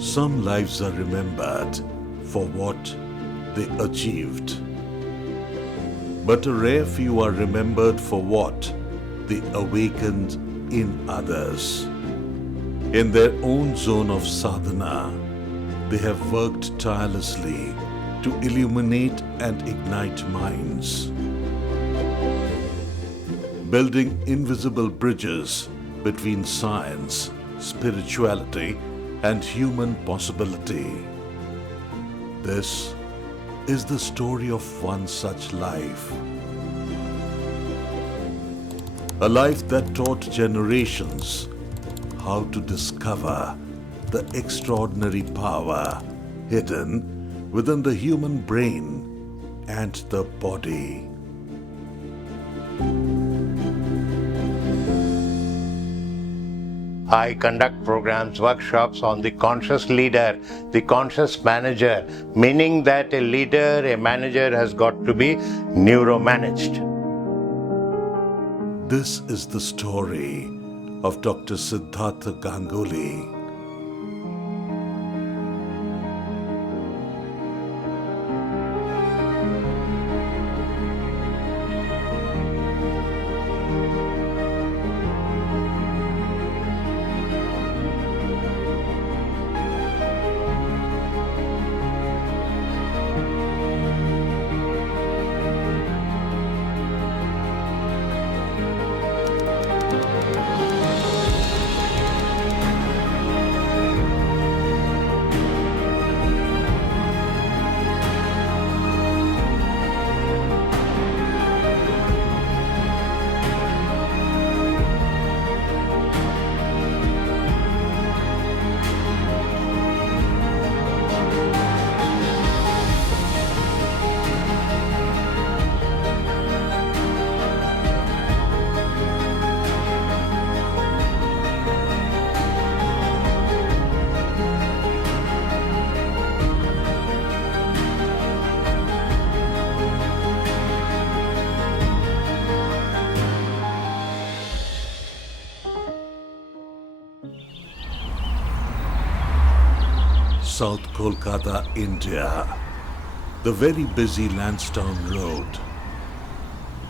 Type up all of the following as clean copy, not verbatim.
Some lives are remembered for what they achieved, but a rare few are remembered for what they awakened in others. In their own zone of sadhana, they have worked tirelessly to illuminate and ignite minds, building invisible bridges between science, spirituality, and human possibility. This is the story of one such life. A life that taught generations how to discover the extraordinary power hidden within the human brain and the body. I conduct programs, workshops on the conscious leader, the conscious manager, meaning that a leader, a manager has got to be neuromanaged. This is the story of Dr. Siddhartha Ganguli. South Kolkata, India, the very busy Lansdowne Road,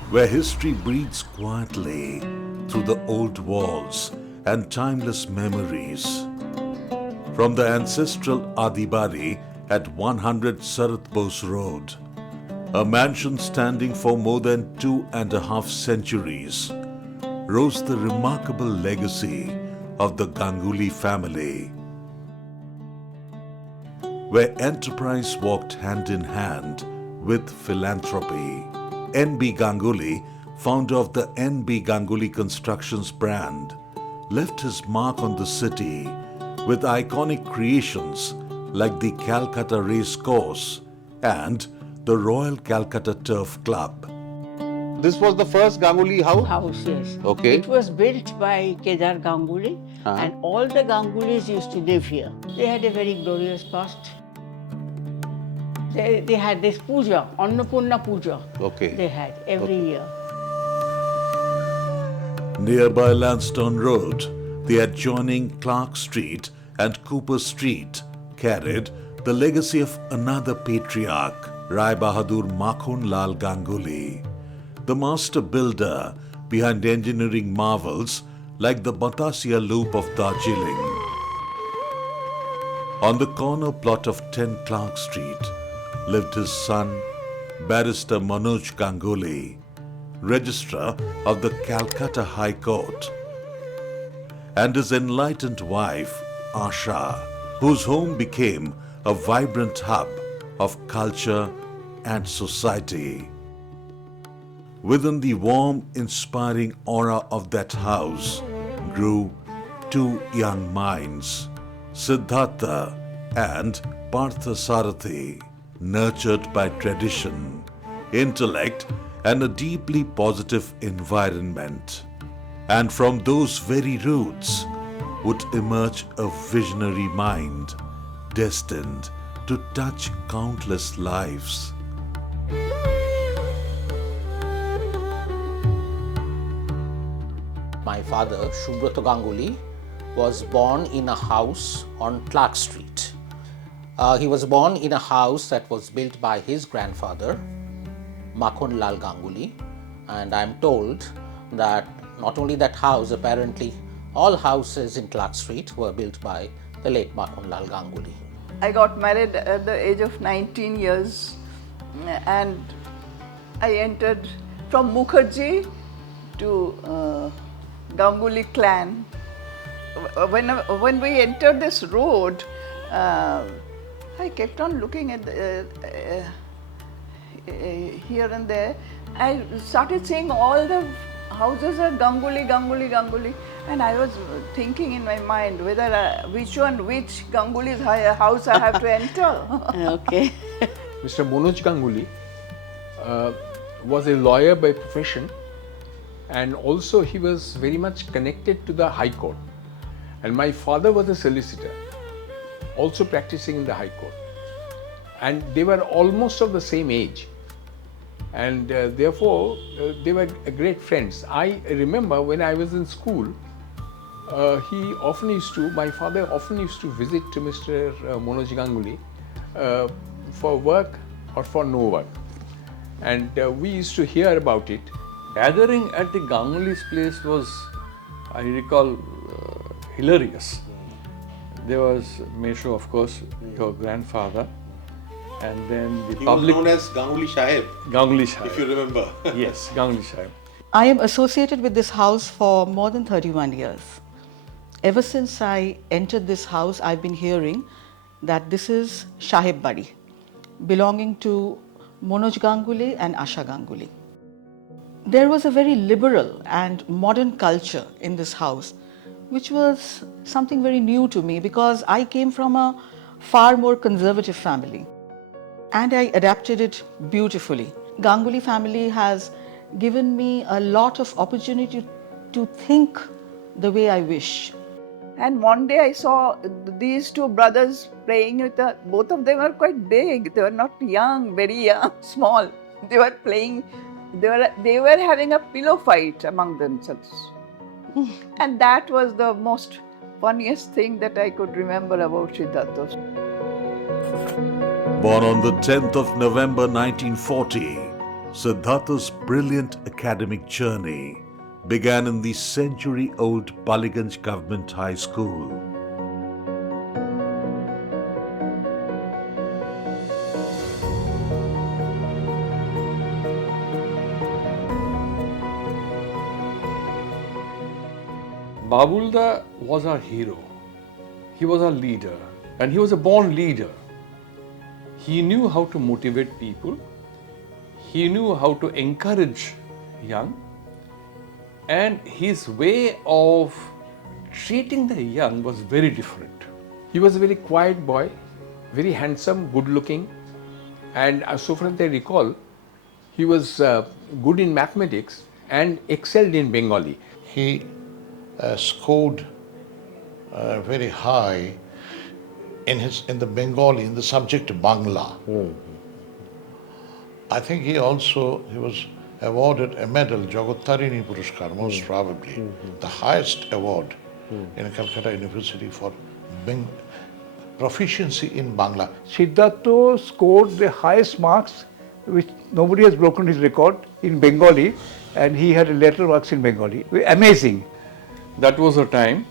where history breathes quietly through the old walls and timeless memories. From the ancestral Adibari at 100 Sarat Bose Road, a mansion standing for more than 2.5 centuries, rose the remarkable legacy of the Ganguli family, where enterprise walked hand in hand with philanthropy. N.B. Ganguli, founder of the N.B. Ganguli Constructions brand, left his mark on the city with iconic creations like the Calcutta Race Course and the Royal Calcutta Turf Club. This was the first Ganguli house? Yes. Okay. It was built by Kedar Ganguli, and all the Gangulis used to live here. They had a very glorious past. They had this puja, Annapurna puja. Okay. They had every year. Nearby Lansdowne Road, the adjoining Clark Street and Cooper Street carried the legacy of another patriarch, Rai Bahadur Makhon Lal Ganguli, the master builder behind engineering marvels like the Batasia Loop of Darjeeling. On the corner plot of 10 Clark Street lived his son, Barrister Manoj Ganguli, Registrar of the Calcutta High Court, and his enlightened wife, Asha, whose home became a vibrant hub of culture and society. Within the warm, inspiring aura of that house grew two young minds, Siddhartha and Partha Sarathi, nurtured by tradition, intellect, and a deeply positive environment. And from those very roots would emerge a visionary mind destined to touch countless lives. grandfather, Subrata Ganguli, was born in a house on Clark Street. He was born in a house that was built by his grandfather, Makhon Lal Ganguli, and I am told that not only that house, apparently all houses in Clark Street were built by the late Makhon Lal Ganguli. I got married at the age of 19 years and I entered from Mukherjee to Ganguly clan. When we entered this road, I kept on looking at here and there. I started seeing all the houses are Ganguli, Ganguli, Ganguli, and I was thinking in my mind whether which Ganguli's house I have to enter. Okay. Mr. Manoj Ganguli was a lawyer by profession, and also he was very much connected to the High Court. And my father was a solicitor, also practicing in the High Court. And they were almost of the same age. And therefore, they were great friends. I remember when I was in school, my father often used to visit Mr. Manoj Ganguli for work or for no work. And we used to hear about it. Gathering at the Ganguli's place was, I recall, hilarious. There was Mesho, of course, your grandfather, and then the public. He was known as Ganguli Sahib. Ganguli Sahib. If you remember. Yes, Ganguli Sahib. I am associated with this house for more than 31 years. Ever since I entered this house, I've been hearing that this is Sahib Badi, belonging to Manoj Ganguli and Asha Ganguli. There was a very liberal and modern culture in this house, which was something very new to me because I came from a far more conservative family and I adapted it beautifully. Ganguli family has given me a lot of opportunity to think the way I wish. And one day I saw these two brothers playing with both of them were quite big. They were not young, very young, small. They were playing, they were having a pillow fight among themselves. And that was the most funniest thing that I could remember about Siddhartha. Born on the 10th of November 1940, Siddhartha's brilliant academic journey began in the century-old Paliganj Government High School. Babulda was our hero. He was our leader, and he was a born leader. He knew how to motivate people. He knew how to encourage young. And his way of treating the young was very different. He was a very quiet boy, very handsome, good looking, and so far as I recall, he was good in mathematics and excelled in Bengali. He scored very high in the Bengali, in the subject Bangla. I think he was awarded a medal, Jagat-Tarini Puruskar, most probably, the highest award in Calcutta University for proficiency in Bangla. Siddhartha scored the highest marks, which nobody has broken his record, in Bengali, and he had later works in Bengali. Amazing. That was a time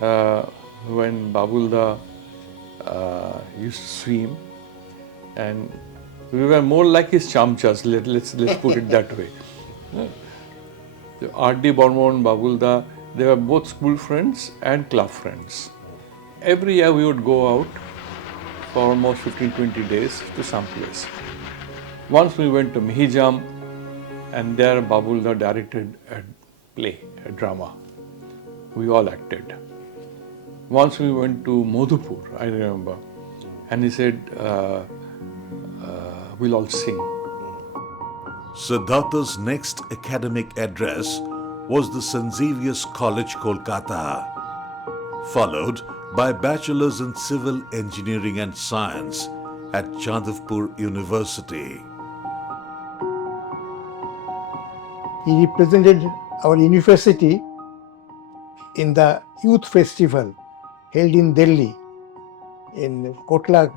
when Babulda used to swim, and we were more like his chamchas, let's put it that way. R.D. Burman, Babulda, they were both school friends and club friends. Every year we would go out for almost 15-20 days to some place. Once we went to Mihijam, and there Babulda directed a play, a drama. We all acted. Once we went to Madhupur, I remember, and he said, we'll all sing. Siddhartha's next academic address was the St. Xavier's College, Kolkata, followed by Bachelor's in Civil Engineering and Science at Chandivpur University. He represented our university in the youth festival held in Delhi, in Kotla,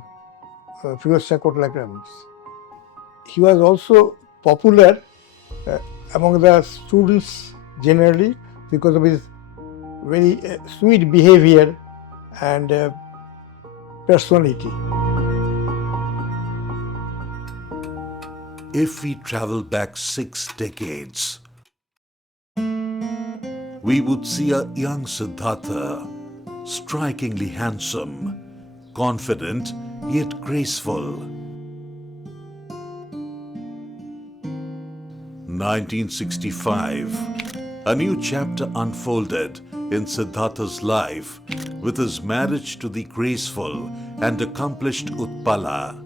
Firoz Shah Kotla grounds. He was also popular among the students generally because of his very sweet behavior and personality. If we travel back 6 decades, we would see a young Siddhartha, strikingly handsome, confident yet graceful. 1965, a new chapter unfolded in Siddhartha's life with his marriage to the graceful and accomplished Utpala,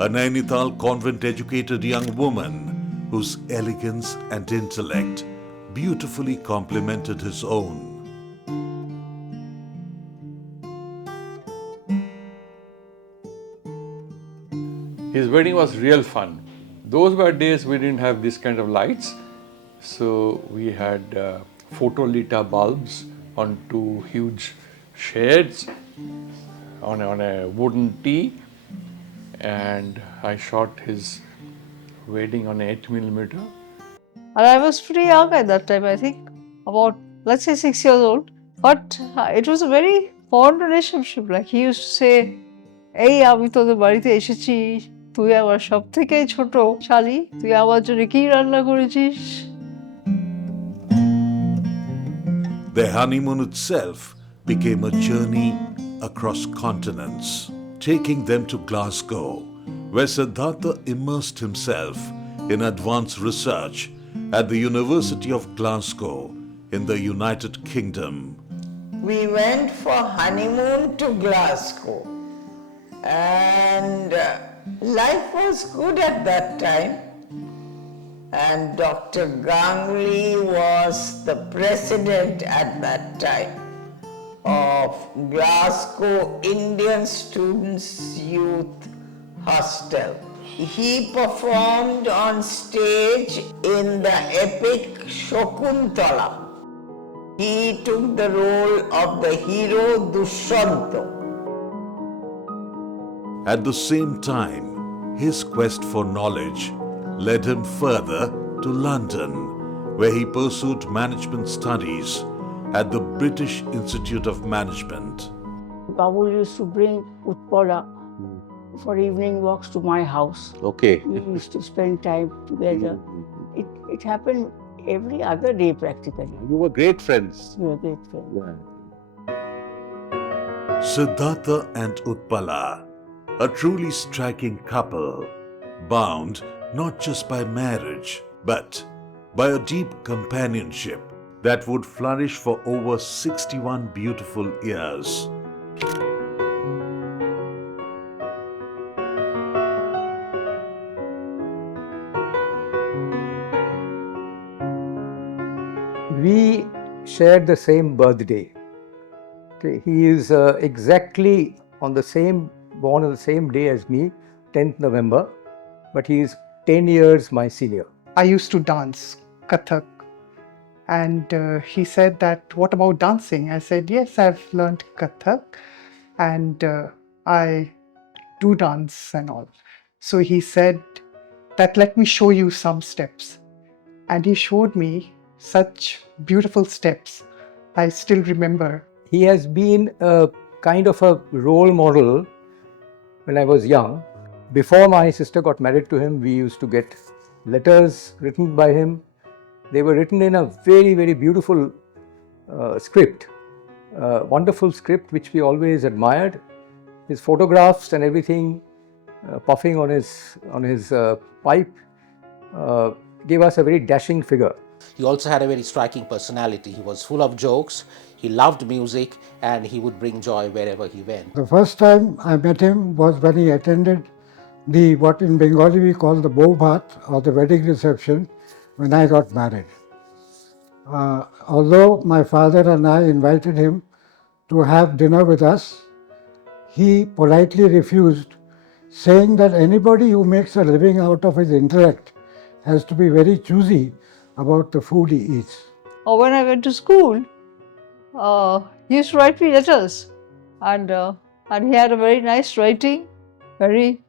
a Nainital convent-educated young woman whose elegance and intellect beautifully complemented his own. His wedding was real fun. Those were days we didn't have this kind of lights, so we had photolita bulbs on 2 huge shades on a wooden tee, and I shot his wedding on 8mm. And I was pretty young at that time, I think about, let's say, 6 years old. But it was a very fond relationship. Like he used to say, "Ei, আমি তোদের বাড়িতে এসেছি, তুই আমার সবথেকে ছোট শালি, তুই আমার জন্য কি রান্না করেছিস?" Their honeymoon itself became a journey across continents, taking them to Glasgow, where Siddhartha immersed himself in advanced research at the University of Glasgow in the United Kingdom. We went for honeymoon to Glasgow, and life was good at that time. And Dr. Ganguli was the president at that time of Glasgow Indian Students Youth Hostel. He performed on stage in the epic Shakuntala. He took the role of the hero Dushyanta. At the same time, his quest for knowledge led him further to London, where he pursued management studies at the British Institute of Management. Babu used to bring Utpala for evening walks to my house. Okay. We used to spend time together. It happened every other day practically. You were great friends. We were great friends. Yeah. Siddhartha and Utpala, a truly striking couple, bound not just by marriage, but by a deep companionship that would flourish for over 61 beautiful years. We shared the same birthday. Okay, he is exactly born on the same day as me, 10th November, but he is 10 years my senior. I used to dance Kathak, and he said that, "What about dancing?" I said, "Yes, I've learned Kathak and I do dance and all." So he said that, "Let me show you some steps." And he showed me such beautiful steps. I still remember. He has been a kind of a role model when I was young. Before my sister got married to him, we used to get letters written by him. They were written in a very, very beautiful script, wonderful script which we always admired. His photographs and everything, puffing on his pipe, gave us a very dashing figure. He also had a very striking personality. He was full of jokes, he loved music, and he would bring joy wherever he went. The first time I met him was when he attended what in Bengali we call the Bobhat, or the wedding reception, when I got married. Although my father and I invited him to have dinner with us, he politely refused, saying that anybody who makes a living out of his intellect has to be very choosy about the food he eats. Or when I went to school, he used to write me letters, and he had a very nice writing, very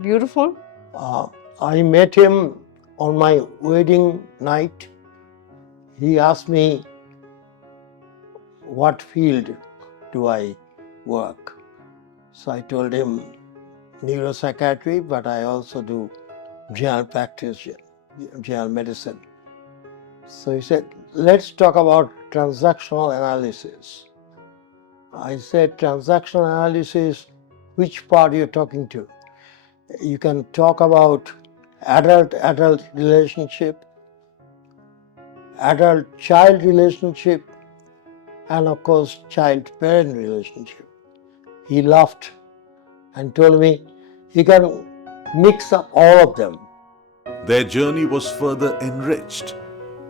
beautiful. I met him on my wedding night. He asked me, what field do I work? So I told him neuropsychiatry, but I also do general practice, general medicine. So he said, let's talk about transactional analysis. I said, transactional analysis, which part you're talking to? You can talk about adult relationship, adult-child relationship, and of course, child-parent relationship. He laughed and told me he can mix up all of them. Their journey was further enriched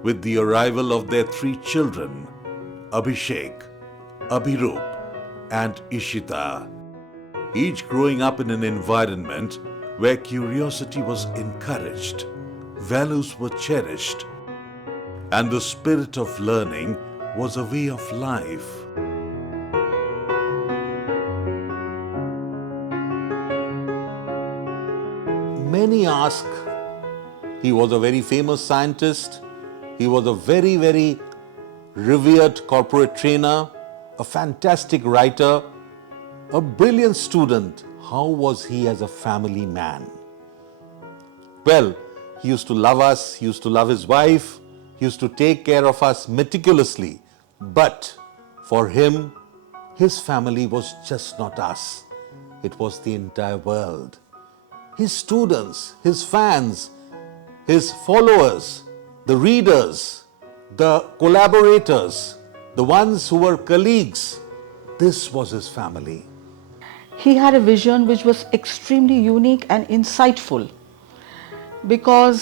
with the arrival of their 3 children, Abhishek, Abhirup, and Ishita, each growing up in an environment where curiosity was encouraged, values were cherished, and the spirit of learning was a way of life. Many ask, he was a very famous scientist, he was a very, very revered corporate trainer, a fantastic writer, a brilliant student. How was he as a family man? Well, he used to love us, he used to love his wife, he used to take care of us meticulously. But for him, his family was just not us. It was the entire world. His students, his fans, his followers, the readers, the collaborators, the ones who were colleagues, this was his family. He had a vision which was extremely unique and insightful, because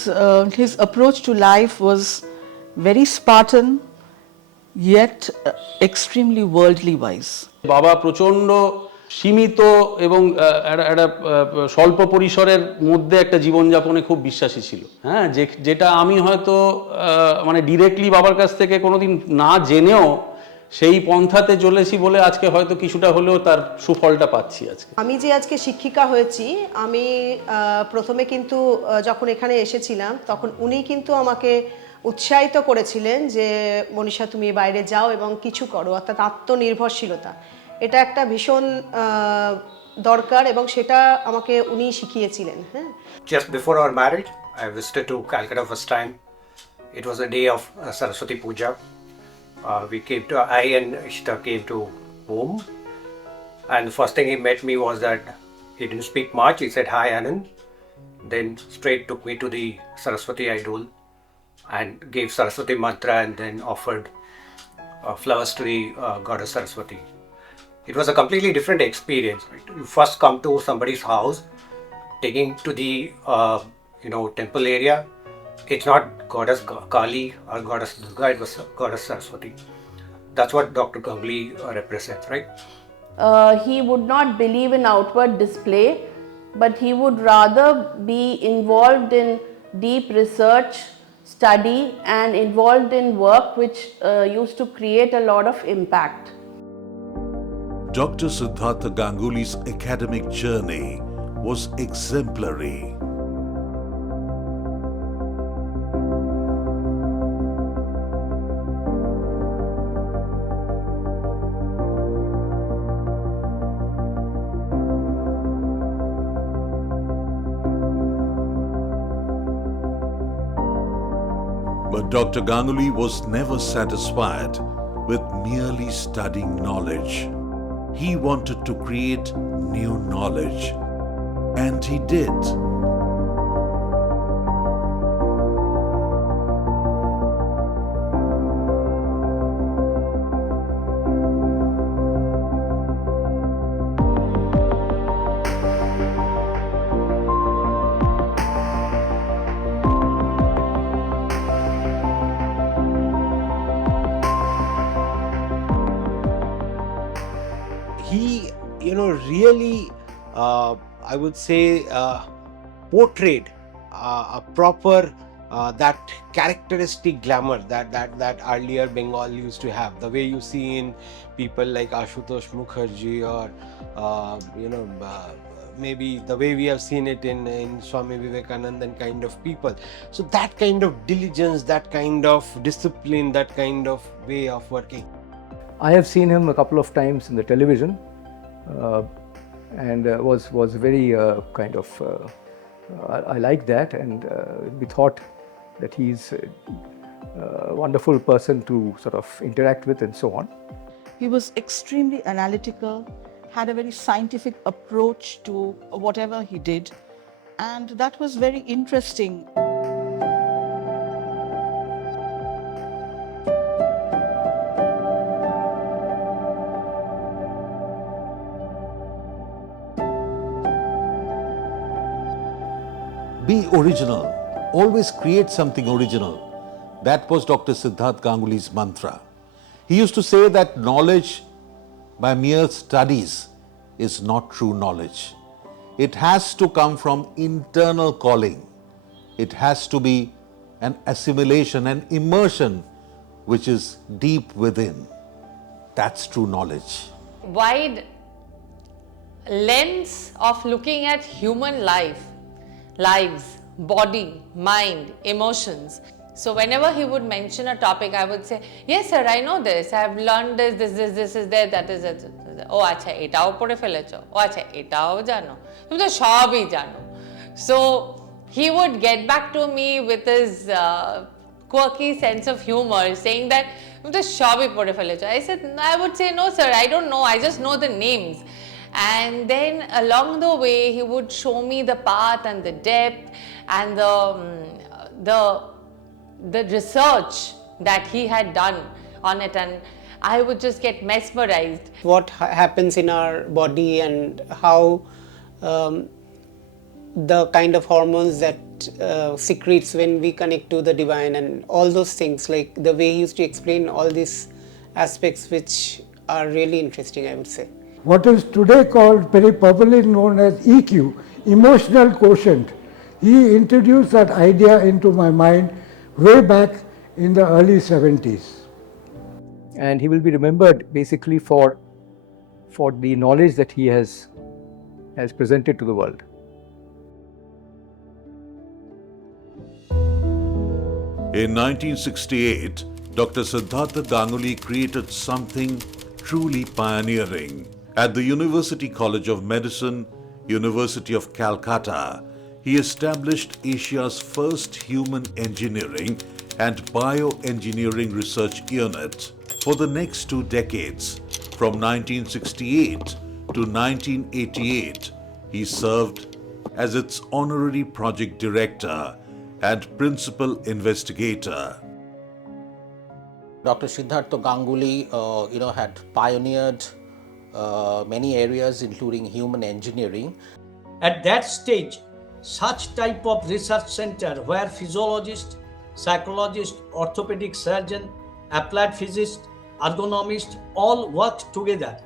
his approach to life was very Spartan, yet extremely worldly wise. বাবা প্রচণ্ড সীমিত এবং একটা স্বল্প পরিসরের মধ্যে একটা জীবনযাপনে খুব বিশ্বাসী ছিল। হ্যাঁ, যেটা আমি হয়তো মানে ডিরেক্টলি বাবার কাছ থেকে কোনোদিন না জেনেও সেই পন্থাতে চলেছি বলে আজকে হয়তো কিছুটা হলেও তার সুফলটা পাচ্ছি আজকে। আমি যে আজকে শিক্ষিকা হয়েছি, আমি প্রথমে কিন্তু যখন এখানে এসেছিলাম তখন উনি কিন্তু আমাকে উৎসাহিত করেছিলেন যে মনীষা তুমি বাইরে যাও এবং কিছু করো, অর্থাৎ আত্মনির্ভরশীলতা, এটা একটা ভীষণ দরকার এবং সেটা আমাকে উনি শিখিয়েছিলেন। হ্যাঁ, Just before our marriage, I visited to Calcutta first time. It was a day of Saraswati Puja. I and Ishita came to home, and the first thing he met me was that he didn't speak much. He said, "Hi, Anand." Then straight took me to the Saraswati idol and gave Saraswati mantra and then offered flowers to the goddess Saraswati. It was a completely different experience. Right? You first come to somebody's house, taking to the temple area. It's not goddess Kali or goddess Durga, it was goddess Saraswati. That's what Dr. Ganguli represents, right? He would not believe in outward display, but he would rather be involved in deep research, study, and involved in work which used to create a lot of impact. Dr. Siddhartha Ganguli's academic journey was exemplary. But Dr. Ganguli was never satisfied with merely studying knowledge. He wanted to create new knowledge, and he did. He, really, I would say, portrayed a proper that characteristic glamour that earlier Bengal used to have, the way you see in people like Ashutosh Mukherjee or maybe the way we have seen it in Swami Vivekanandan kind of people. So that kind of diligence, that kind of discipline, that kind of way of working. I have seen him a couple of times in the television and was very kind of, I like that, and we thought that he's a wonderful person to sort of interact with and so on. He was extremely analytical, had a very scientific approach to whatever he did, and that was very interesting. Be original. Always create something original. That was Dr. Siddhartha Ganguly's mantra. He used to say that knowledge by mere studies is not true knowledge. It has to come from internal calling. It has to be an assimilation, an immersion which is deep within. That's true knowledge. Wide lens of looking at human lives, body, mind, emotions. So whenever he would mention a topic, I would say, yes sir, I know this, I have learned this is there, that is it. Oh, acha, etao pore felecho. Oh, acha, etao jano. Tumi to shobi jano. So he would get back to me with his quirky sense of humor, saying that tumi to shobi pore felecho. I would say, no sir, I don't know, I just know the names. And then along the way, he would show me the path and the depth and the research that he had done on it, and I would just get mesmerized. What happens in our body and how the kind of hormones that secretes when we connect to the divine, and all those things, like the way he used to explain all these aspects, which are really interesting, I would say. What is today called very popularly known as EQ, emotional quotient. He introduced that idea into my mind way back in the early 70s. And he will be remembered basically for the knowledge that he has presented to the world. In 1968, Dr. Siddhartha Ganguli created something truly pioneering. At the University College of Medicine, University of Calcutta, he established Asia's first human engineering and bioengineering research unit. For the next 2 decades, from 1968 to 1988, he served as its honorary project director and principal investigator. Dr. Siddhartha Ganguli, had pioneered many areas, including human engineering. At that stage, such type of research center where physiologist, psychologist, orthopedic surgeon, applied physicist, ergonomist all worked together.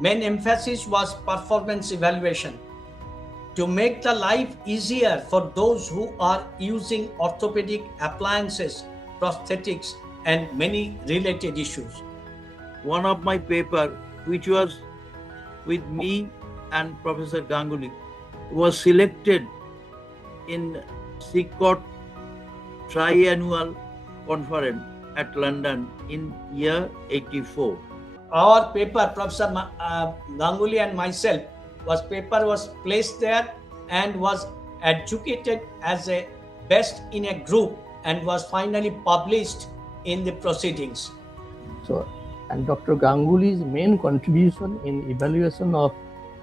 Main emphasis was performance evaluation to make the life easier for those who are using orthopedic appliances, prosthetics, and many related issues. One of my paper, which was with me and Professor Ganguli, was selected in SICOT triannual conference at London in year 84. Our paper, Professor Ganguli and myself, paper was placed there and was adjudicated as a best in a group and was finally published in the proceedings. So, and Dr. Ganguly's main contribution in evaluation of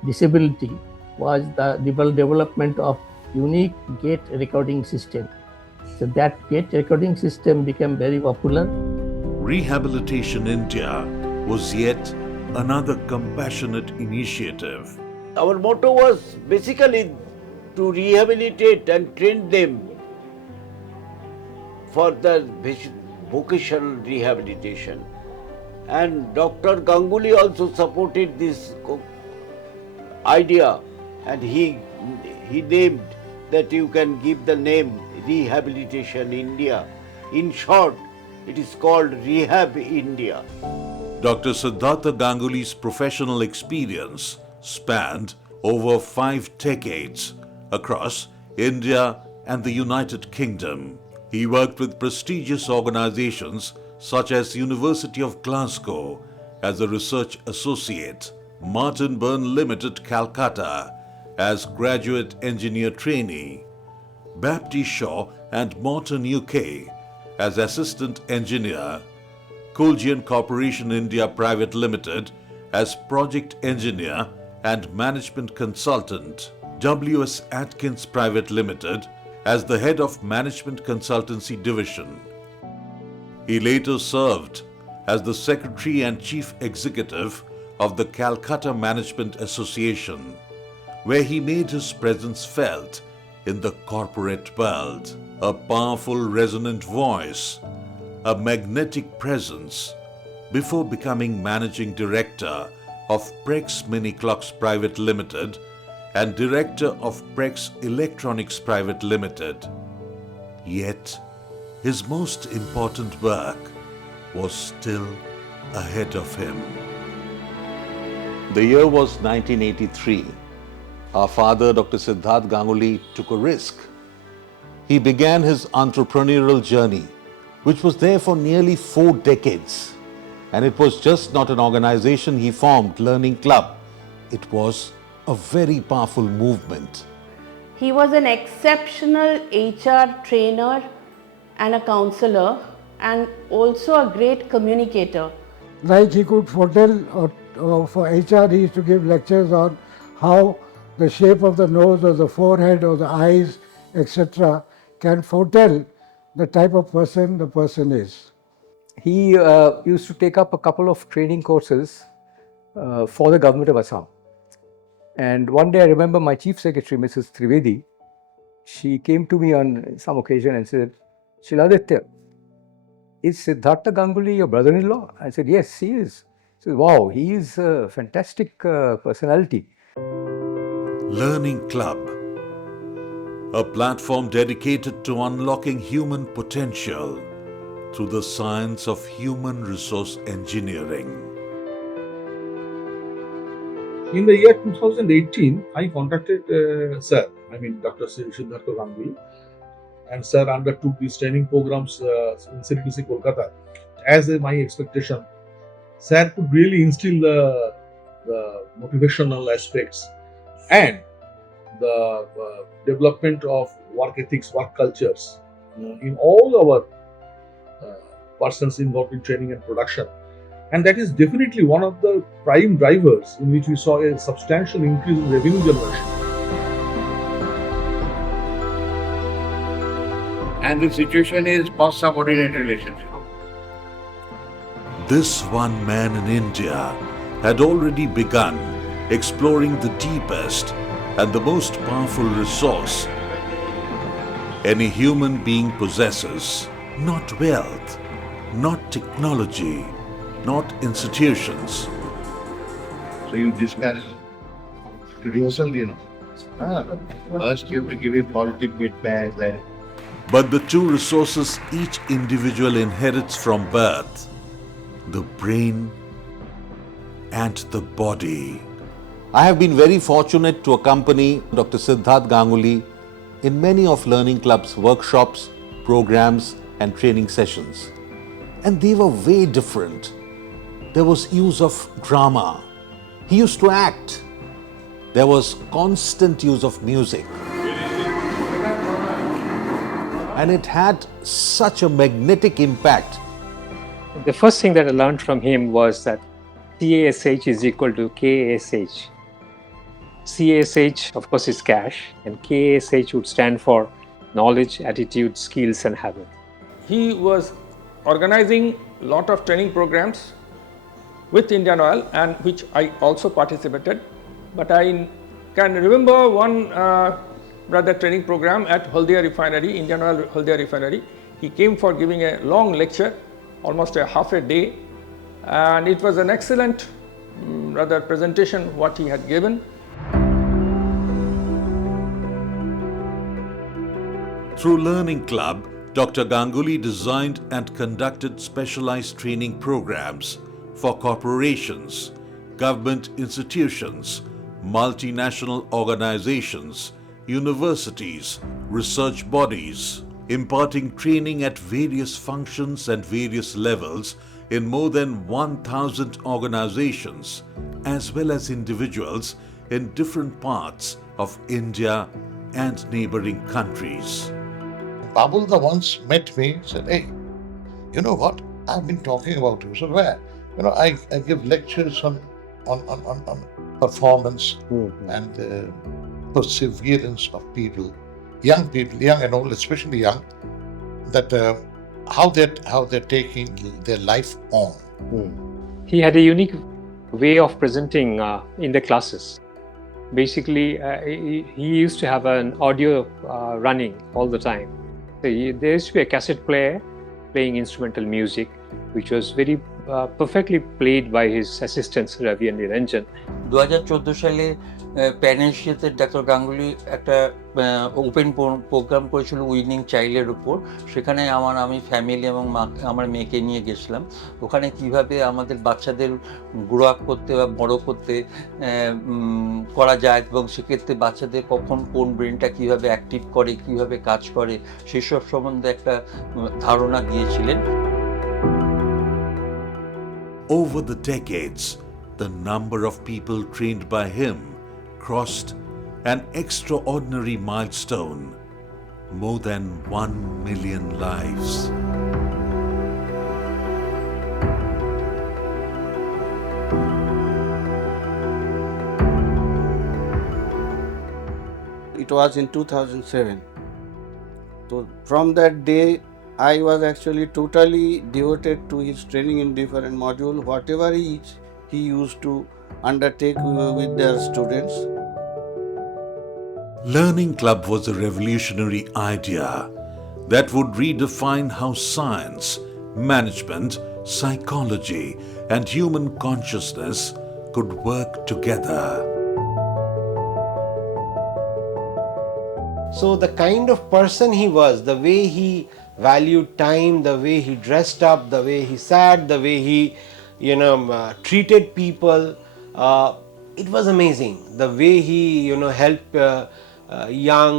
disability was the development of unique gait recording system. So that gait recording system became very popular. Rehabilitation India was yet another compassionate initiative. Our motto was basically to rehabilitate and train them for the vocational rehabilitation. And Dr. Ganguli also supported this idea, and he named that you can give the name, Rehabilitation India. In short, it is called Rehab India. Dr. Siddhartha Ganguly's professional experience spanned over 5 decades across India and the United Kingdom. He worked with prestigious organizations such as University of Glasgow as a research associate, Martin Byrne Limited, Calcutta as graduate engineer trainee, Baptiste Shaw and Morton, UK as assistant engineer, Colgian Corporation India Private Limited as project engineer and management consultant, W.S. Atkins Private Limited as the head of management consultancy division. He later served as the secretary and chief executive of the Calcutta Management Association, where he made his presence felt in the corporate world. A powerful resonant voice, a magnetic presence, before becoming managing director of Prex Mini Clocks Private Limited and director of Prex Electronics Private Limited. Yet, his most important work was still ahead of him. The year was 1983. Our father, Dr. Siddhartha Ganguli, took a risk. He began his entrepreneurial journey, which was there for nearly 4 decades. And it was just not an organization he formed, Learning Club. It was a very powerful movement. He was an exceptional HR trainer and a counselor, and also a great communicator. Like he could foretell, or for HR he used to give lectures on how the shape of the nose or the forehead or the eyes, etc. can foretell the type of person the person is. He used to take up a couple of training courses for the government of Assam. And one day I remember my chief secretary, Mrs. Trivedi, she came to me on some occasion and said, "Shiladitya, is Siddhartha Ganguli your brother-in-law?" I said, "Yes, he is." She said, "Wow, he is a fantastic personality." Learning Club, a platform dedicated to unlocking human potential through the science of human resource engineering. In the year 2018, I contacted Dr. Siddhartha Ganguli, and sir undertook these training programs in CDTC Kolkata. As my expectation, sir could really instill the motivational aspects and the development of work ethics, work cultures in all our persons involved in training and production. And that is definitely one of the prime drivers in which we saw a substantial increase in revenue generation. And the situation is post-subordinate relationship. This one man in India had already begun exploring the deepest and the most powerful resource any human being possesses. Not wealth, not technology, not institutions. So you discuss to yourself, first you have to give a positive feedback. But the two resources each individual inherits from birth, the brain and the body. I have been very fortunate to accompany Dr. Siddhartha Ganguli in many of Learning Club's workshops, programs and training sessions. And they were way different. There was use of drama. He used to act. There was constant use of music. And it had such a magnetic impact. The first thing that I learned from him was that CASH is equal to KSH. CASH, of course, is cash, and KSH would stand for knowledge, attitude, skills, and habit. He was organizing a lot of training programs with Indian Oil, and which I also participated. But I can remember one rather training program at Haldia Refinery, Indian Oil Haldia Refinery. He came for giving a long lecture, almost a half a day, and it was an excellent rather presentation what he had given. Through Learning Club, Dr. Ganguli designed and conducted specialized training programs for corporations, government institutions, multinational organizations, universities, research bodies, imparting training at various functions and various levels in more than 1,000 organizations, as well as individuals in different parts of India and neighboring countries. Babulda once met me, said, "Hey, you know what? I've been talking about you." So where? I give lectures on performance and perseverance of people, young and old, especially young, that how they're taking their life on. He had a unique way of presenting in the classes. Basically, he used to have an audio running all the time. There used to be a cassette player playing instrumental music, which was very perfectly played by his assistants Ravi and Niranjan. 2014 সালে প্যানেশিয়াতে doctor Ganguly একটা open programme করেছিল winning চাইল্ডের উপর। সেখানে আমি family এবং আমার মেয়েকে নিয়ে গেছিলাম। ওখানে কিভাবে আমাদের বাচ্চাদের গ্রো আপ করতে বা বড় করতে করা যায় এবং সেক্ষেত্রে বাচ্চাদের কখন কোন ব্রেনটা কিভাবে অ্যাক্টিভ করে, কিভাবে কাজ করে, সেসব সম্বন্ধে একটা ধারণা দিয়েছিলেন। Over the decades, the number of people trained by him crossed an extraordinary milestone, more than 1 million lives. It was in 2007. So from that day, I was actually totally devoted to his training in different modules, whatever he used to undertake with their students. Learning Club was a revolutionary idea that would redefine how science, management, psychology, and human consciousness could work together. So the kind of person he was, the way he valued time, the way he dressed up, the way he sat, the way he treated people, it was amazing. The way he helped young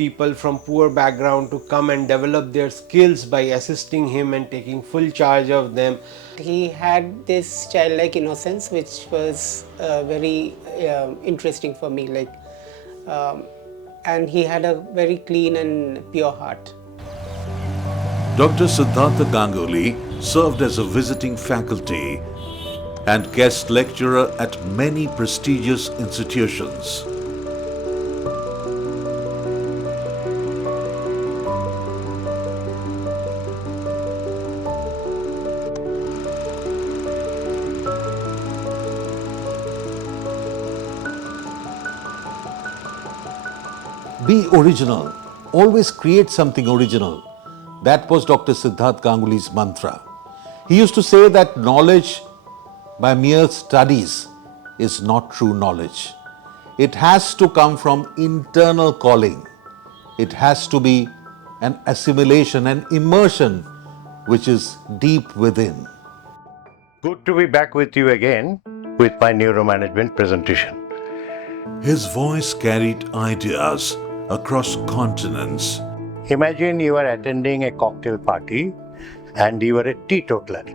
people from poor background to come and develop their skills by assisting him and taking full charge of them. He had this childlike innocence which was very interesting for me, and he had a very clean and pure heart. Dr. Siddhartha Ganguli served as a visiting faculty and guest lecturer at many prestigious institutions. Be original. Always create something original. That was Dr. Siddhartha Ganguli's mantra. He used to say that knowledge by mere studies is not true knowledge. It has to come from internal calling. It has to be an assimilation, an immersion which is deep within. Good to be back with you again with my neuromanagement presentation. His voice carried ideas across continents. Imagine you are attending a cocktail party and you are a teetotaler.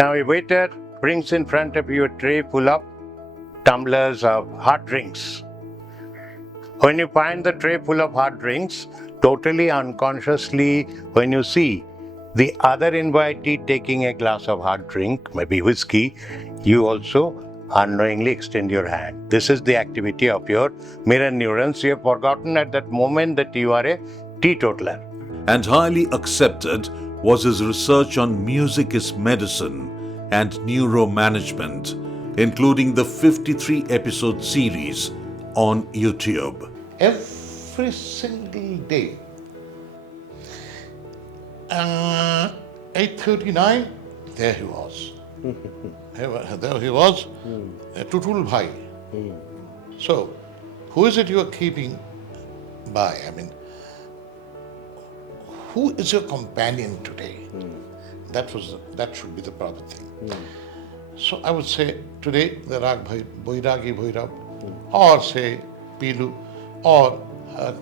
Now a waiter brings in front of you a tray full of tumblers of hot drinks. When you find the tray full of hot drinks, totally unconsciously, when you see the other invitee taking a glass of hot drink, maybe whiskey, you also unknowingly extend your hand. This is the activity of your mirror neurons. You have forgotten at that moment that you are a teetotaler. And highly accepted was his research on music is medicine and neuromanagement, including the 53-episode series on YouTube. Every single day, 8:39, there he was. There he was, Tutul Bhai. So, who is it you are keeping by? I mean, who is your companion today? That should be the proper thing. So I would say today the Rag Bhairagi Bhairav, or say Pilu, or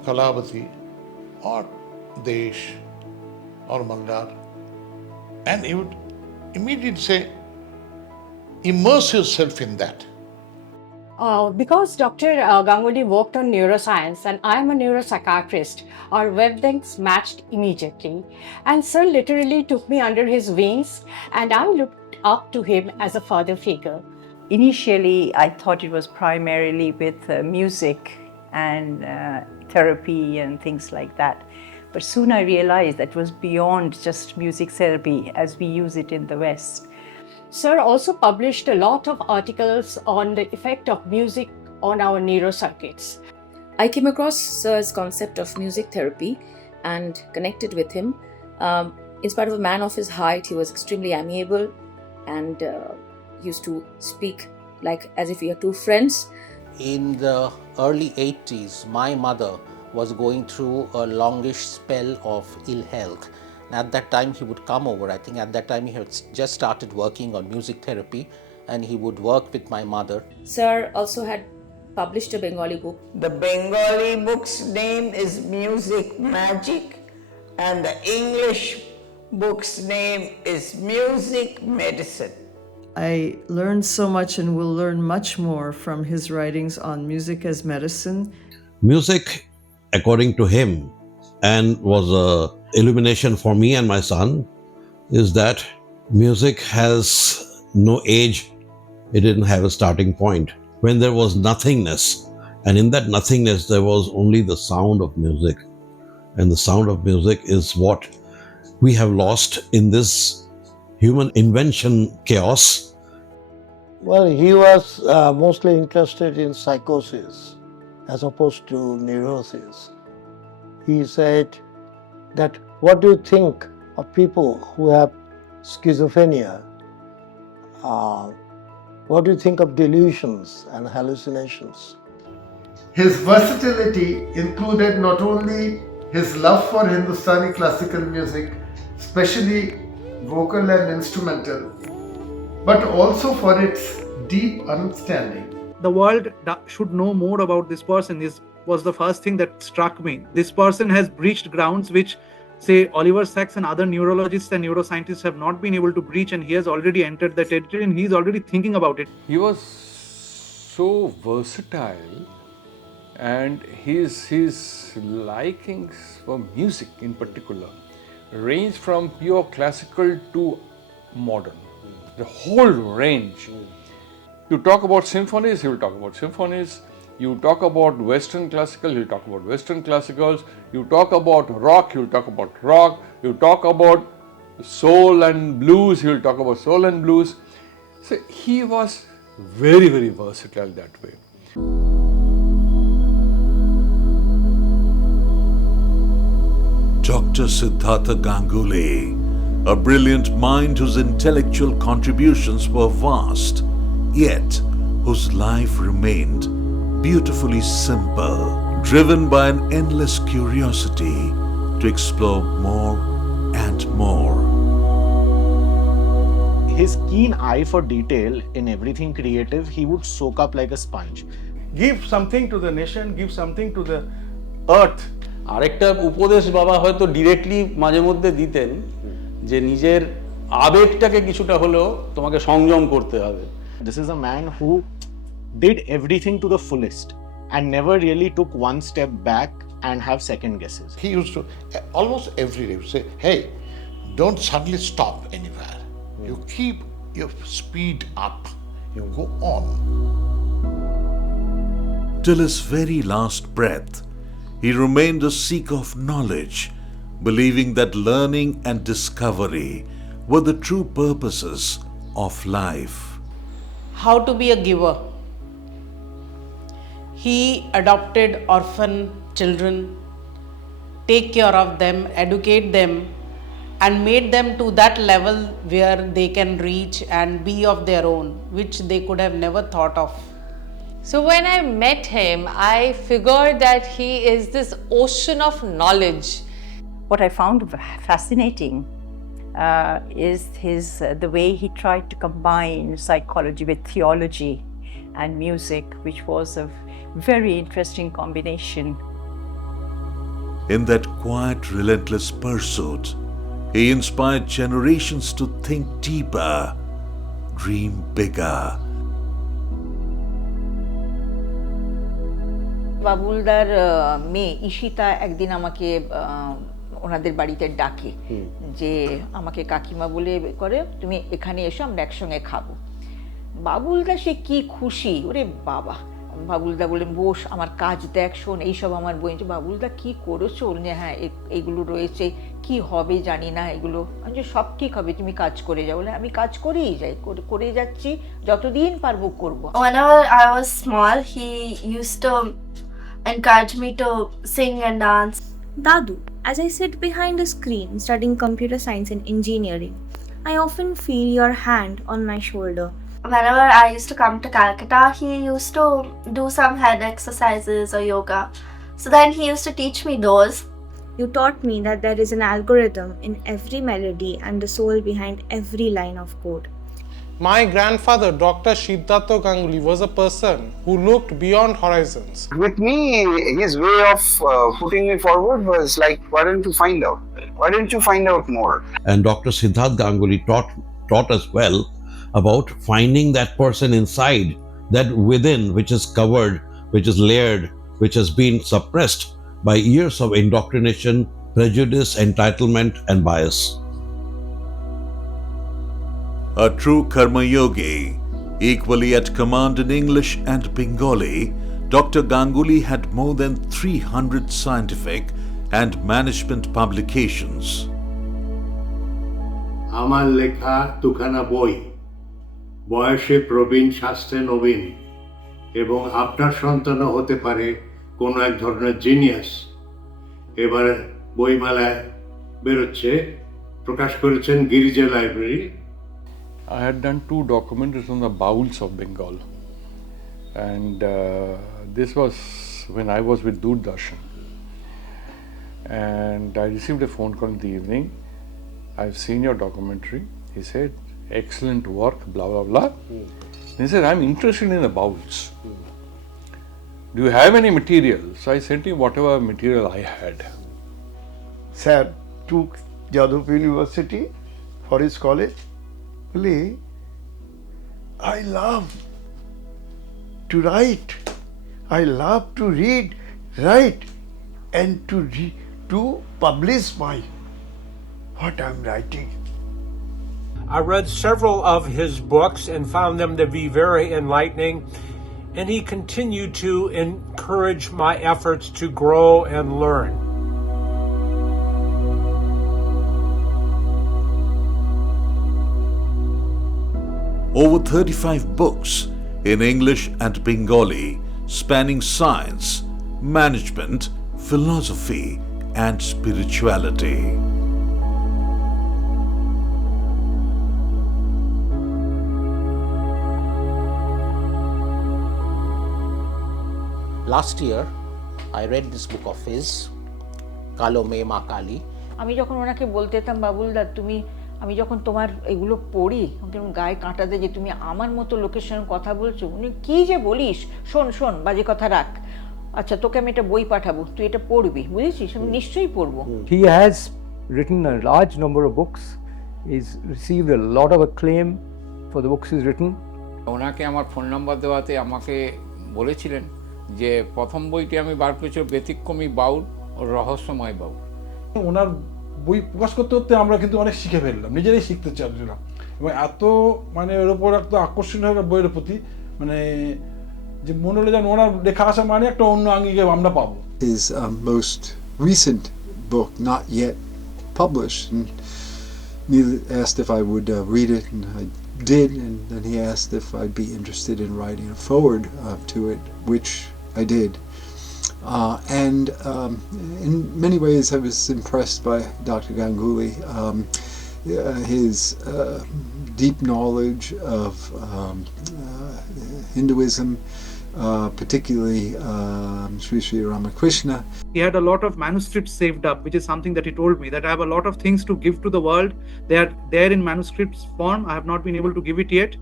Kalavati, or Desh, or Mandar, and you would immediately say, immerse yourself in that. Because Dr. Ganguli worked on neuroscience and I am a neuropsychiatrist, our wavelengths matched immediately. And Sir literally took me under his wings and I looked up to him as a father figure. Initially, I thought it was primarily with music and therapy and things like that. But soon I realized that it was beyond just music therapy as we use it in the West. Sir also published a lot of articles on the effect of music on our neurocircuits. I came across Sir's concept of music therapy and connected with him. In spite of a man of his height, he was extremely amiable and used to speak like as if we are two friends. In the early 80s, my mother was going through a longish spell of ill health. At that time, he would come over. I think at that time, he had just started working on music therapy and he would work with my mother. Sir also had published a Bengali book. The Bengali book's name is Music Magic and the English book's name is Music Medicine. I learned so much and will learn much more from his writings on music as medicine. Music, according to him, and was a illumination for me and my son, is that music has no age. It didn't have a starting point. When there was nothingness, and in that nothingness there was only the sound of music. And the sound of music is what we have lost in this human invention chaos. Well, he was mostly interested in psychosis as opposed to neurosis. He said that, what do you think of people who have schizophrenia? What do you think of delusions and hallucinations? His versatility included not only his love for Hindustani classical music, especially vocal and instrumental, but also for its deep understanding. The world should know more about this person was the first thing that struck me. This person has breached grounds which, say, Oliver Sacks and other neurologists and neuroscientists have not been able to breach, and he has already entered the territory and he is already thinking about it. He was so versatile, and his likings for music in particular range from pure classical to modern. The whole range. You talk about symphonies, he will talk about symphonies. You talk about Western classical, he'll talk about Western classicals. You talk about rock, he'll talk about rock. You talk about soul and blues, he'll talk about soul and blues. So he was very, very versatile that way. Dr. Siddhartha Ganguli, a brilliant mind whose intellectual contributions were vast, yet whose life remained beautifully simple, driven by an endless curiosity to explore more and more. His keen eye for detail in everything creative, he would soak up like a sponge. Give something to the nation, give something to the earth. আরেকটা উপদেশ বাবা হয়তো directly মাঝে মধ্যে দিতেন যে নিজের আবেগটাকে কিছুটা হলেও তোমাকে সংযম করতে হবে। This is a man who did everything to the fullest and never really took one step back and have second guesses. He used to, almost every day, say, hey, don't suddenly stop anywhere. You keep your speed up. You go on. Till his very last breath, he remained a seeker of knowledge, believing that learning and discovery were the true purposes of life. How to be a giver. He adopted orphan children, take care of them, educate them, and made them to that level where they can reach and be of their own, which they could have never thought of. So when I met him, I figured that he is this ocean of knowledge. What I found fascinating is the way he tried to combine psychology with theology and music, which was a very interesting combination. In that quiet, relentless pursuit, he inspired generations to think deeper, dream bigger. বাবুলদার মেয়ে ঈশিতা একদিন আমাকে ওনাদের বাড়িতে ডাকে যে আমাকে কাকিমা বলে করে, তুমি এখানে এসো, আমরা একসঙ্গে খাবো। বাবুলদা সে কি খুশি, ওরে বাবা। বাবুলদা বললেন বস, আমার কাজ দেখ, শোন এইসব আমার বই। বাবুলদা কি করেছো? হ্যাঁ এইগুলো রয়েছে, কি হবে জানি না এগুলো। আমি সব ঠিক হবে, তুমি কাজ করে যাও। বলে আমি কাজ করেই যাই, করে যাচ্ছি, যতদিন পারবো করবো। Whenever I was small, he used to encourage me to sing and dance. Dadu, as I sit behind a screen studying computer science and engineering, I often feel your hand on my shoulder. Whenever I used to come to Calcutta, he used to do some head exercises or yoga. So then he used to teach me those. You taught me that there is an algorithm in every melody and the soul behind every line of code. My grandfather, Dr. Siddhartha Ganguli, was a person who looked beyond horizons. With me, his way of putting me forward was like, why don't you find out? Why don't you find out more? And Dr. Siddhartha Ganguli taught us well about finding that person inside, that within, which is covered, which is layered, which has been suppressed by years of indoctrination, prejudice, entitlement, and bias. A true Karma Yogi, equally at command in English and Bengali, Dr. Ganguli had more than 300 scientific and management publications. আমার লেখা দুখানা বই, বয়সে প্রবীণ শাস্ত্রে নবীন, এবং আপনার সন্তানও হতে পারে কোনো এক ধরনের জিনিয়াস, এবার বইমেলায় বেরোচ্ছে, প্রকাশ করেছেন Girija library. I had done 2 documentaries on the bowls of Bengal, and this was when I was with Doordarshan, and I received a phone call in the evening. I've seen your documentary. He said, excellent work, blah blah blah. He said, I'm interested in the bowls. Do you have any material? So I sent him whatever material I had. Sir took Jadavpur University for his college. I love to write. I love to read, write, and to publish what I'm writing. I read several of his books and found them to be very enlightening, and he continued to encourage my efforts to grow and learn. Over 35 books in English and Bengali spanning science, management, philosophy, and spirituality. Last year, I read this book of his, Kalo Me Ma Kali. আমি যখন ওনাকে বলতে যেতাম, বাবুলদা তুমি, আমি যখন তোমার এগুলো পড়ি আমার গায়ে কাঁটা দেয় যে তুমি আমার মতো লোকের সঙ্গে কথা বলছো। উনি কি যে বলিস, শোন শোন বাজে কথা রাখ, আচ্ছা তোকে আমি একটা বই পাঠাবো, তুই এটা পড়বি, বুঝেছিস? আমি নিশ্চয়ই পড়বো। He has written a large number of books. He's received a lot of acclaim for the books he's written. ওনাকে আমার ফোন নাম্বার দেওয়াতে আমাকে বলেছিলেন যে প্রথম বইটি আমি বার করেছি ব্যতিক্রমী বাউল ও রহস্যময় বাউল। ওনার বই প্রকাশ করতে করতে আমরা কিন্তু অনেক শিখে ফেললাম, নিজেরাই শিখতে চাচ্ছিলাম, এবং এত মানে ওর উপর এত আকর্ষণ হয়ে গেল বইয়ের প্রতি, মানে যে মনে হলো যেন ওনার লেখা আসা মানে একটা অন্য আঙ্গিকে আমরা পাবো। His most recent book, not yet published, and he asked if I would read it, and I did, and then he asked if I'd be interested in writing a foreword to it, which I did. And in many ways I was impressed by Dr. Ganguli, his deep knowledge of Hinduism, particularly Sri Sri Ramakrishna. He had a lot of manuscripts saved up, which is something that he told me, that I have a lot of things to give to the world. They are there in manuscripts form. I have not been able to give it yet.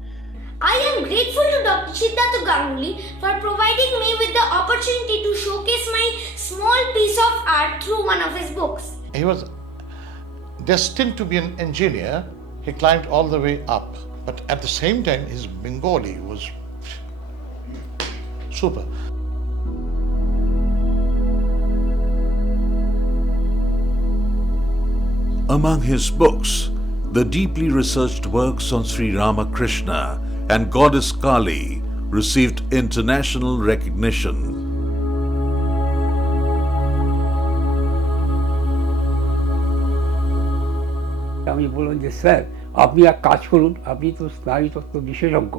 I am grateful to Dr. Siddhartha Ganguli for providing me with the opportunity to showcase my small piece of art through one of his books. He was destined to be an engineer. He climbed all the way up. But at the same time, his Bengali was super. Among his books, the deeply researched works on Sri Ramakrishna and Goddess Kali received international recognition. আমি বললাম যে sir আপনি এক কাজ করুন, আপনি তো স্নায়ুতত্ত্ব বিশেষজ্ঞ,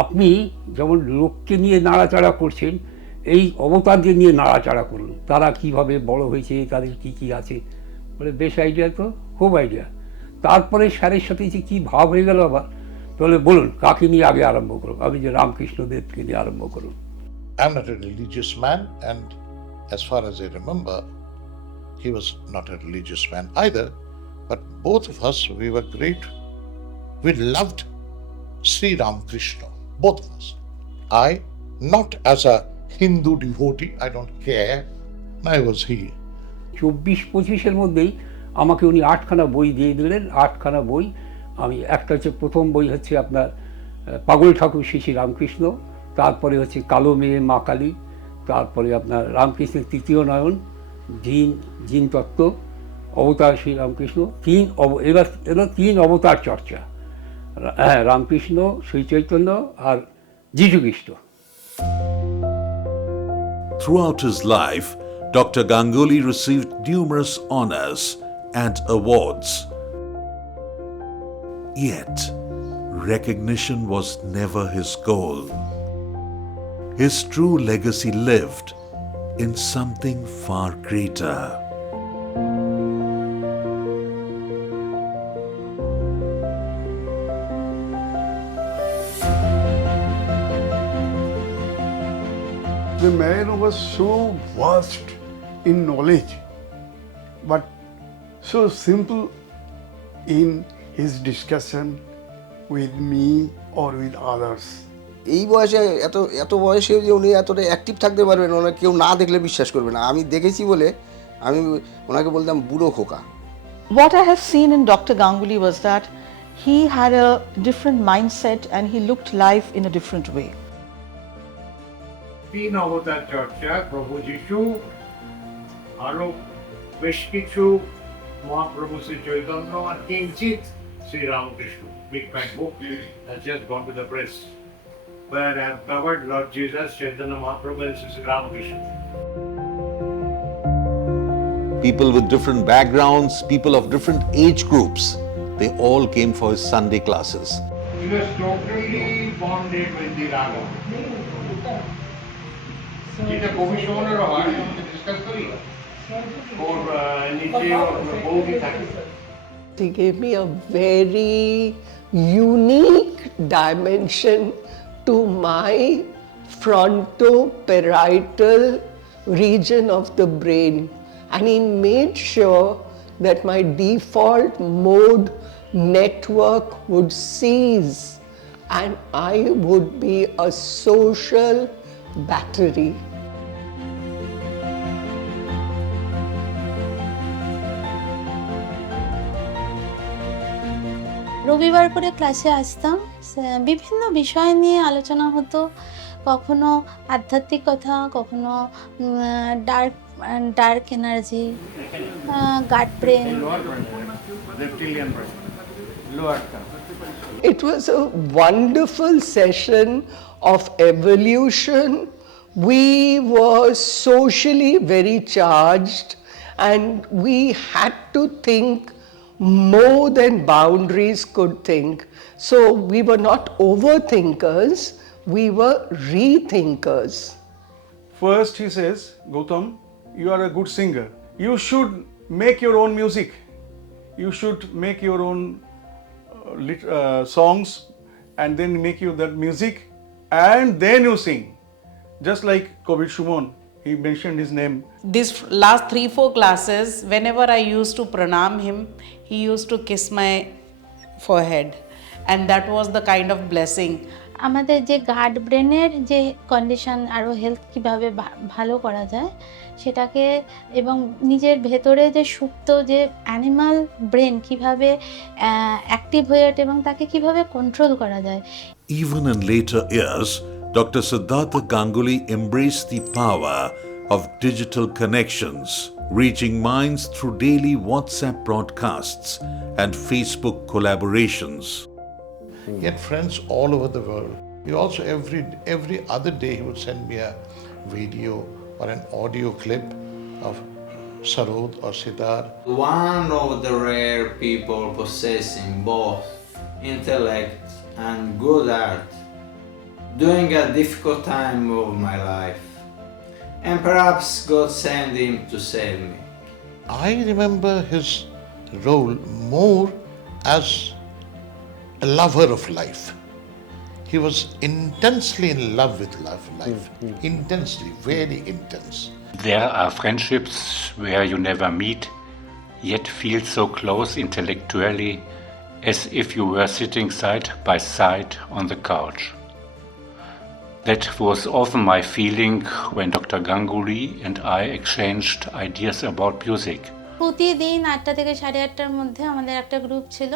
আপনি যেমন লোককে নিয়ে নাড়াচাড়া করছেন এই অবতারদের নিয়ে নাড়াচাড়া করুন, তারা কিভাবে বড় হয়েছে, তাদের কি কি আছে। বলে বেশ আইডিয়া, তো খুব আইডিয়া। তারপরে স্যারের সাথে যে কী ভাব হয়ে গেল আবার, তাহলে বলুন কাকে নিয়ে আগে আরম্ভ করুন। আমি যে রামকৃষ্ণদেবকে নিয়ে আরম্ভ করুন। I'm not a religious man, and as far as I remember, he was not a religious man either. But both of us, we were great. We loved Sri Ramakrishna, both of us. I, not as a Hindu devotee, I don't care, neither was he. 24-25-এর মধ্যেই আমাকে উনি 8খানা বই দিয়ে দিলেন। 8খানা বই। আমি একটা হচ্ছে, প্রথম বই হচ্ছে আপনার পাগল ঠাকুর শ্রী শ্রী রামকৃষ্ণ, তারপরে হচ্ছে কালো মেয়ে মা কালী, তারপরে আপনার রামকৃষ্ণের তৃতীয় নয়ন, জিন তত্ত্ব, অবতার শ্রী রামকৃষ্ণ, এবার 3 অবতার চর্চা, হ্যাঁ, রামকৃষ্ণ, শ্রী চৈতন্য আর যীশুখ্রিস্ট। Throughout his life, Dr. Ganguli received numerous honors and awards. Yet, recognition was never his goal. His true legacy lived in something far greater. The man was so vast in knowledge, but so simple in his discussion with me or with others. এই বয়সে এত বয়সে যে উনি এতটা active থাকতে পারবেন, ওনাকে কেউ না দেখলে বিশ্বাস করবে না। আমি দেখেছি বলে আমি ওনাকে বলতাম বুড়ো খোকা। What I have seen in Dr. Ganguli was that he had a different mindset and he looked life in a different way. 3 অবতার চর্চা, প্রভু যিশু, আরো বেশ কিছু মহাপ্রভু শ্রী চৈতন্য আর কিঞ্চিত Shri Ramakrishna. Big fat book has just gone to the press, where I have covered Lord Jesus, Chaitanya Mahaprabhu and Sri Ramakrishna. People with different backgrounds, people of different age groups, they all came for his Sunday classes. He was totally bonded with the raga. যেটা কমিশনের হয় আমাদের discuss করি ওর নিচে ওর বউটি থাকে। He gave me a very unique dimension to my frontoparietal region of the brain, and he made sure that my default mode network would cease and I would be a social battery. রবিবার করে ক্লাসে আসতাম, বিভিন্ন বিষয় নিয়ে আলোচনা হতো, কখনো আধ্যাত্মিক কথা, কখনো dark energy, gut brain. It was a wonderful session of evolution. We were socially very charged and we had to think more than boundaries could think. So we were not overthinkers, we were rethinkers. First he says, Gautam, you are a good singer. You should make your own music. You should make your own songs and then make you that music and then you sing. Just like Kobir Shumon, he mentioned his name. This last 3-4 classes, whenever I used to pranam him, he used to kiss my forehead, and that was the kind of blessing. আমাদের যে guard ব্রেনের যে condition আরও health কীভাবে ভালো করা যায় সেটাকে, এবং নিজের ভেতরে যে সুপ্ত যে অ্যানিমাল ব্রেন কীভাবে অ্যাক্টিভ হয়ে ওঠে এবং তাকে কীভাবে কন্ট্রোল করা যায়. Even in later years, Dr. Siddhartha Ganguli embraced the power of digital connections, reaching minds through daily WhatsApp broadcasts and Facebook collaborations. He had friends all over the world. He also every other day he would send me a video or an audio clip of Sarod or Sitar. One of the rare people possessing both intellect and good art during a difficult time of my life, and perhaps God sent him to save me. I remember his role more as a lover of life. He was intensely in love with life, intensely, very intense. There are friendships where you never meet, yet feel so close intellectually as if you were sitting side by side on the couch. That was often my feeling when Dr. Ganguli and I exchanged ideas about music. প্রতিদিন 8টা থেকে 8:30টার মধ্যে আমাদের একটা group ছিল,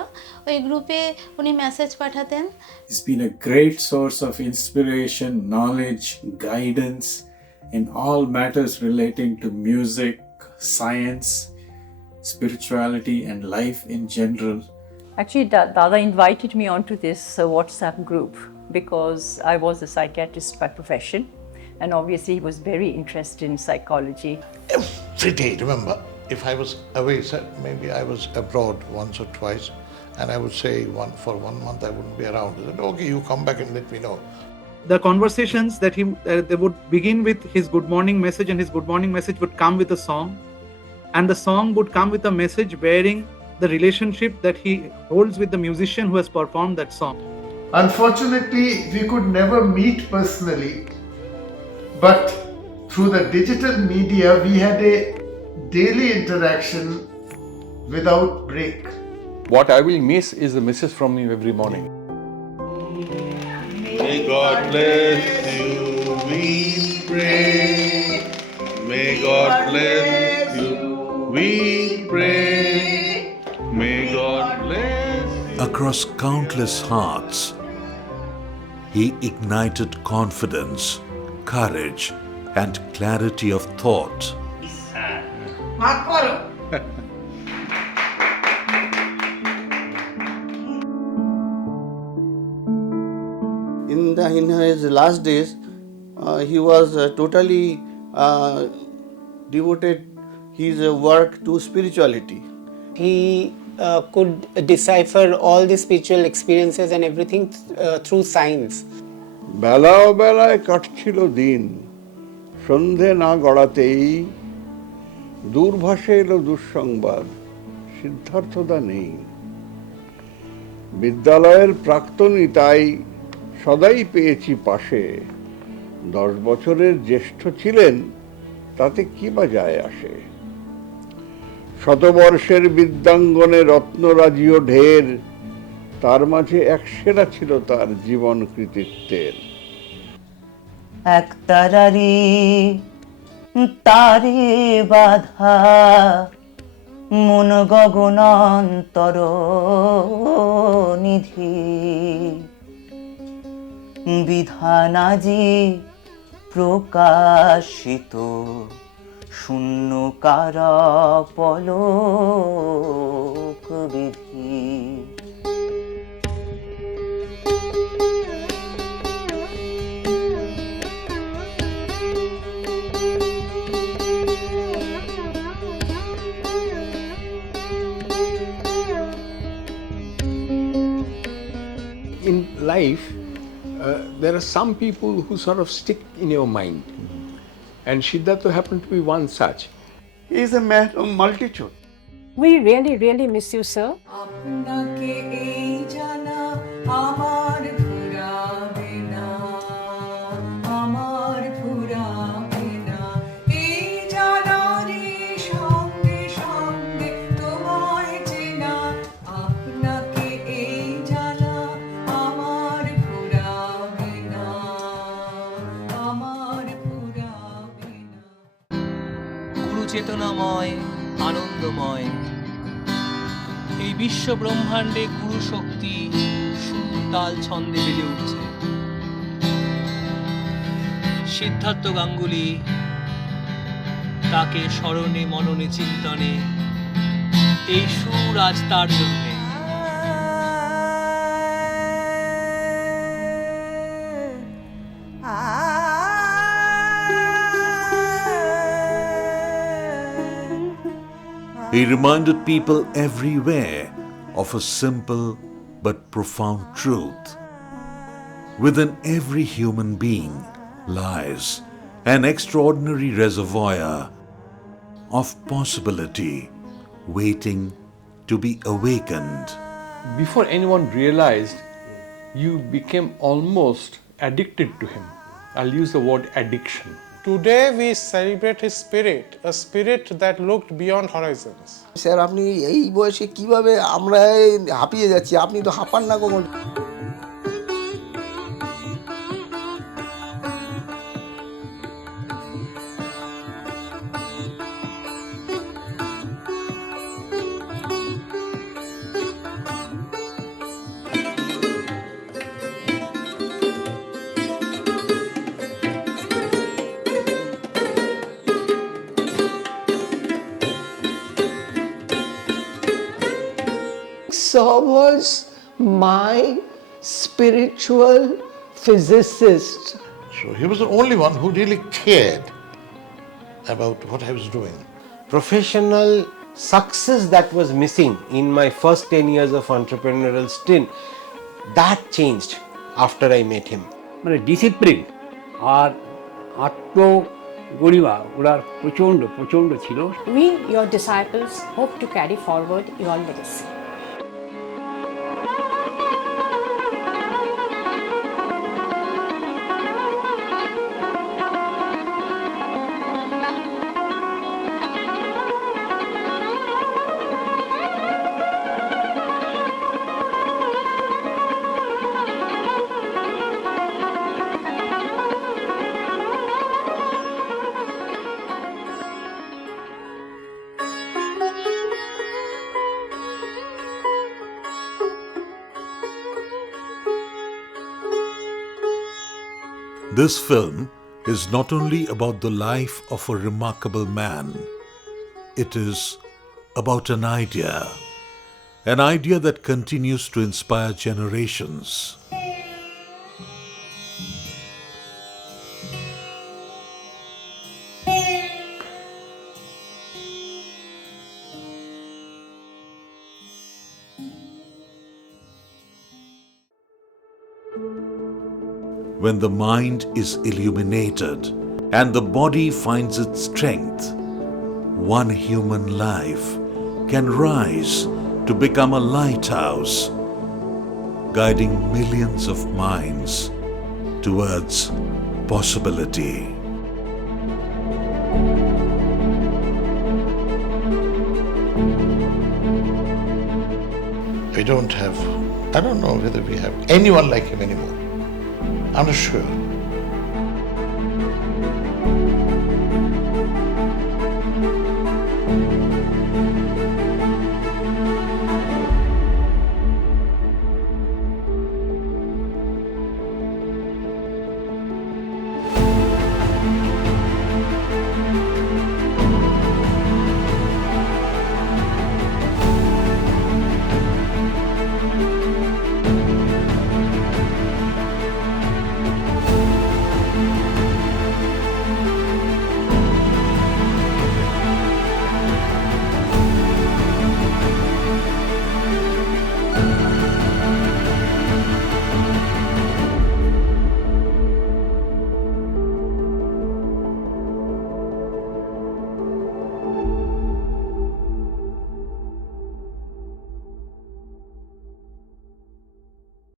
ওই গ্রুপে উনি message পাঠাতেন. He's been a great source of inspiration, knowledge, guidance in all matters relating to music, science, spirituality and life in general. Actually, Dada invited me onto this WhatsApp group because I was a psychiatrist by profession, and obviously he was very interested in psychology. Every day, remember, if I was away, maybe I was abroad once or twice, and I would say for 1 month I wouldn't be around. I said, okay, you come back and let me know. The conversations that they would begin with his good morning message, and his good morning message would come with a song, and the song would come with a message bearing the relationship that he holds with the musician who has performed that song. Unfortunately, we could never meet personally, but through the digital media, we had a daily interaction without break. What I will miss is the message from him every morning. May God bless you, we pray. May God bless you, we pray. May God bless you. Across countless hearts, he ignited confidence, courage, and clarity of thought. In his last days, he was totally devoted his work to spirituality. He could decipher all the spiritual experiences and everything through science. বেলাও বেলায় কাটছিল দিন, সন্ধে না গড়াতেই দূরভাষে এলো দুঃসংবাদ, সিদ্ধার্থদা নেই। বিদ্যালয়ের প্রাক্তনী তাই সদাই পেয়েছি পাশে, 10 বছরের জ্যেষ্ঠ ছিলেন, তাতে কি বা যায় আসে। শতবর্ষের বিদ্যাঙ্গনে রত্নরাজিও ঢের, তার মাঝে এক সেরা ছিল তার জীবন কৃতিত্বের। এক তারারি তারে বাধা মন গগনান্তর নিধি, বিধানাজি প্রকাশিত শূন্য কারা পলক বিধি। In life, there are some people who sort of stick in your mind, and Siddhartha happened to be one such. He is a man of multitude. We really, really miss you, sir. আমার আনন্দময় আনন্দময়। এই বিশ্ব ব্রহ্মাণ্ডে গুরু শক্তি সুর তাল ছন্দে বেজে উঠছে। সিদ্ধার্থ গাঙ্গুলি, তাকে স্মরণে মননে চিন্তনে, এই সুর আজ তার জন্যে। He reminded people everywhere of a simple but profound truth. Within every human being lies an extraordinary reservoir of possibility waiting to be awakened. Before anyone realized, you became almost addicted to him. I'll use the word addiction. Today we celebrate his spirit, a spirit that looked beyond horizons. Sir আপনি এই বয়সে কিভাবে আমরা হাঁপিয়ে যাচ্ছি, আপনি তো হাঁপান না কখন? Sir was my spiritual physicist. So he was the only one who really cared about what I was doing. Professional success that was missing in my first 10 years of entrepreneurial stint, that changed after I met him. মানে discipline আর আত্মগরিমা ওনার প্রচণ্ড প্রচণ্ড ছিল। We, your disciples, hope to carry forward your legacy. This film is not only about the life of a remarkable man, it is about an idea that continues to inspire generations. When the mind is illuminated and the body finds its strength, one human life can rise to become a lighthouse, guiding millions of minds towards possibility. I don't know whether we have anyone like him anymore. I'm not sure.